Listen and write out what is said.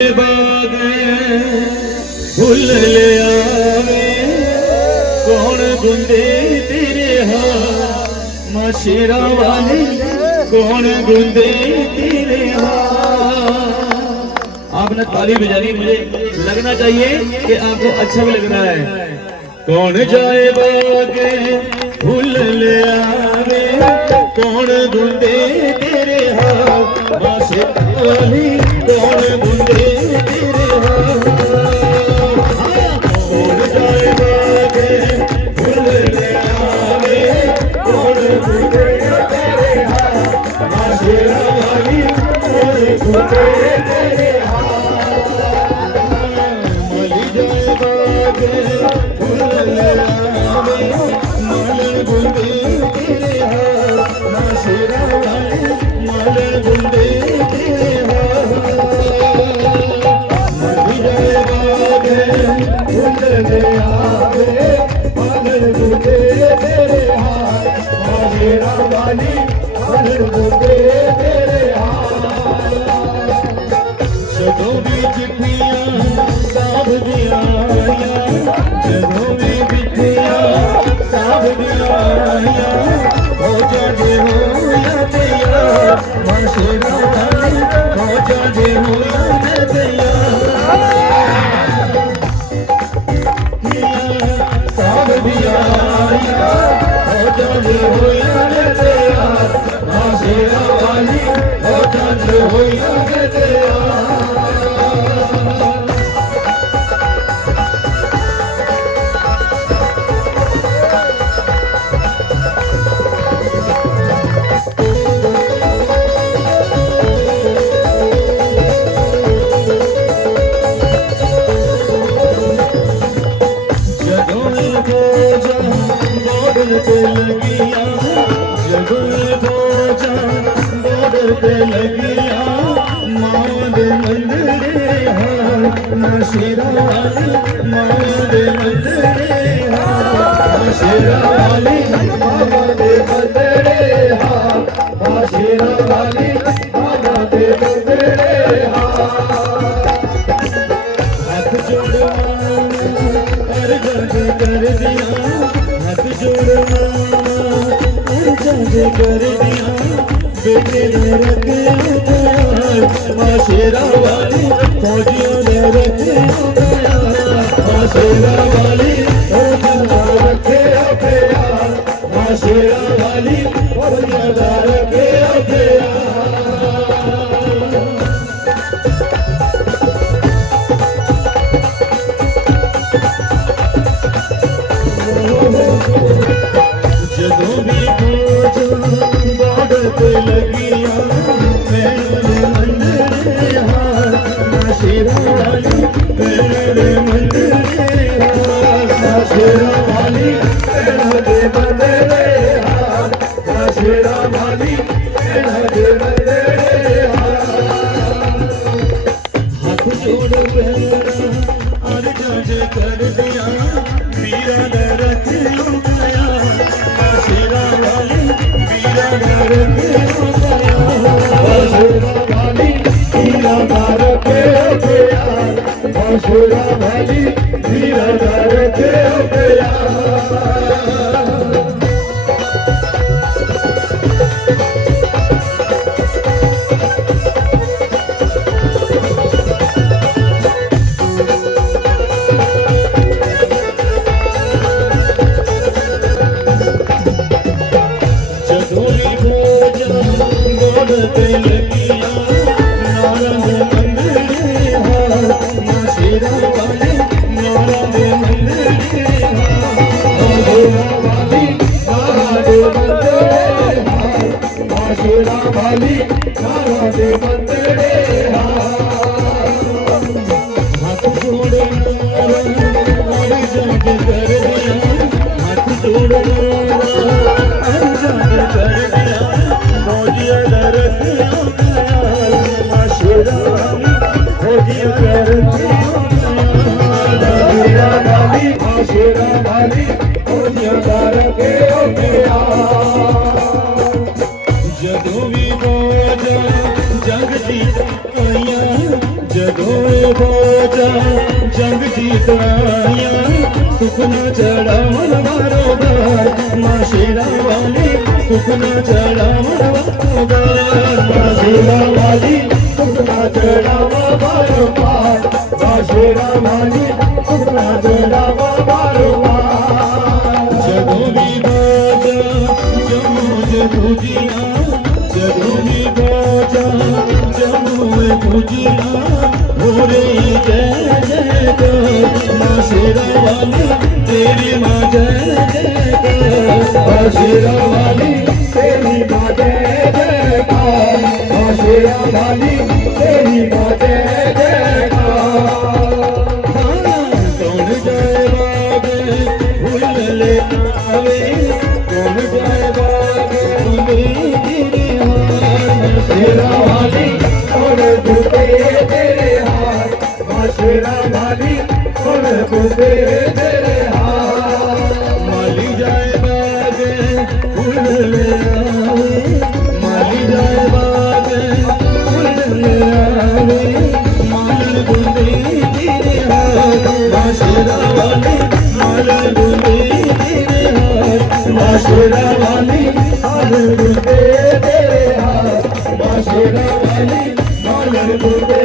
बाग full ले आवे कौन गुंदे तेरे हाथ मां शेरा वाली कौन गुंदे तेरे हाथ। आपने ताली बजानी, मुझे लगना चाहिए कि आपको अच्छा भी लग रहा है। कौन जाए बाग फुल ले आवे कौन गुंदे तेरे हाथ मां शेरा वाली कौन गुंदे तेरे हाथ। कौन जाए बाग फुल ले आवे कौन गुंदे तेरे हाथ मां शेरा वाली कौन गुंदे तेरे हाथ। मली जाए बाग फुल ले आवे मालन गुंदे तेरे हाथ मां शेरा वाली मालन गुंदे तेरे हाथ। मली जाए बाग फुल ले आवे मालन गुंदे तेरे हाथ मां शेरा वाली मालन गुंदे तेरे हाथ। जदों भी चिट्ठियां साहब दियां आईयां जदों भी चिट्ठियां साहब दियां आईयां हो जाते हो याद यार मां शेरा वाली हो जाते हो याद यार। साहब दियां आईयां हो जाते हो याद यार मां शेरा वाली हो जाते हो याद यार। मां शेरा वाली मां दे मंदरे हां शेरा वाली मां दे मंदरे हां मां शेरा वाली मां दे मंदरे हां। हाथ जोड़ अर्ज कर दिया हाथ जोड़ अर्ज कर दिया बेटे ने रखे प्यार मां शेरा वाली फौजियों ने रखे प्यार मां शेरा वाली फौजियों ने रखे प्यार मां शेरा वाली फौजियों ने रखे प्यार। जदों भी फौज बॉर्डर पे लगियां मेरे मंदिर हार मां शेरा वाली मेरे मंदिर हार मां शेरा वाली मेरे मंदिर हार मां शेरा वाली मेरे मंदिर हार। हाथ जोड़ पैरा अर्ज कर दिया वीरा ने रख गया मां शेरा वाली वीरा ने रख गया मां शेरा वाली वीरा ने रख गया मां शेरा वाली वीरा ने रख गया। जदों भी जग दी आईयां जदों फौजा जंग जीत आया सुखना चढ़ावन बारोबार माँ शेरा वाली सुखना चढ़ावन बारोबार माँ शेरा वाली सुखना चढ़ावा बारोबार माँ शेरा वाली सुखना चढ़ावा बारोबार जगो भी बाजा जमोज भुजिया जगो भी बाजा जमोज भुजिया हो रही जय जय माँ शेरा वाली तेरी माँ जय जय माँ शेरा वाली तेरी माँ जय जय माँ शेरा वाली तेरी माँ जय जय कौन जाए बागे भूल ले आवे कौन जाए बागे शेरा वाली और दूते तेरे हाथ माँ शेरा वाली और दूते तेरे हाथ माली जाए बागे फूल ले आवे माली जाए बागे फूल ले आवे माल गुंदे तेरे हाथ माँ शेरा वाली माल गुंदे तेरे हाथ माँ शेरा वाली माल गुंदे तेरे हाथ माँ शेरा वाली माल गुंदे